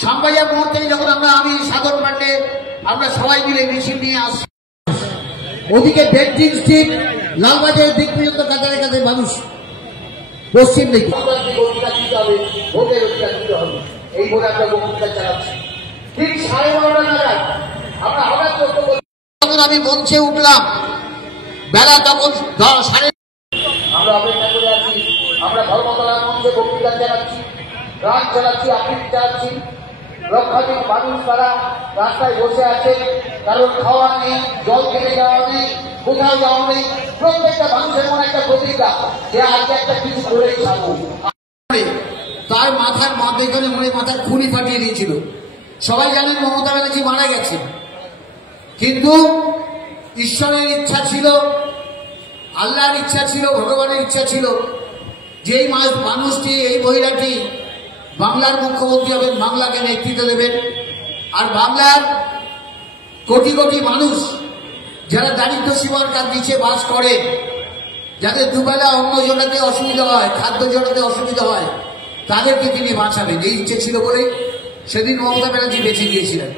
শ্যামবাজার মোড় থেকে যখন আমি সাধন পান্ডে আমরা সবাই মিলে মিছিল নিয়ে আসছি, ওদিকে 13 স্ট্রিট লালবাজারের দিক পর্যন্ত কাতারে কাতারে মানুষ পশ্চিম দিকে অধিকার দিতে হবে, ভোটের অধিকার দিতে হবে, এই বলে আমরা বক্তৃতা চালাচ্ছি। ঠিক 12:30 নাগাদ আমরা হঠাৎ যখন আমি মঞ্চে উঠলাম, বেলা তখন 10:30, আমরা অপেক্ষা করে আছি। আমরা ধর্মতলার মঞ্চে বক্তৃতা চালাচ্ছি, গান চালাচ্ছি, আবৃত্তি চালাচ্ছি। লক্ষাধিক মানুষ তারা রাস্তায় বসে আছে, কারণ খাওয়া নেই, জল খেতে যাওয়া নেই, কোথাও যাওয়া নেই। প্রত্যেকটা মানুষের মনে একটা প্রতিজ্ঞা যে আজকে একটা কিছু করেই ছাড়বো। তার মাথার মধ্যে মনে মাথার খুলি ফাটিয়ে দিয়েছিল। সবাই জানেন মমতা ব্যানার্জি মারা গেছে, কিন্তু ঈশ্বরের ইচ্ছা ছিল, আল্লাহর ইচ্ছা ছিল, ভগবানের ইচ্ছা ছিল যে এই মানুষটি, এই মহিলাটি বাংলার মুখ্যমন্ত্রী হবেন, বাংলাকে নেতৃত্ব দেবেন। আর বাংলার কোটি কোটি মানুষ যারা দারিদ্র সীমার নিচে বাস করে, যাদের দুবেলা অন্ন জোটাতে অসুবিধা হয়, খাদ্য জোটাতে অসুবিধা হয়, তাদেরকে তিনি বাঁচাবেন। এই ইচ্ছে ছিল বলে সেদিন মমতা ব্যানার্জি বেছে দিয়েছিলেন।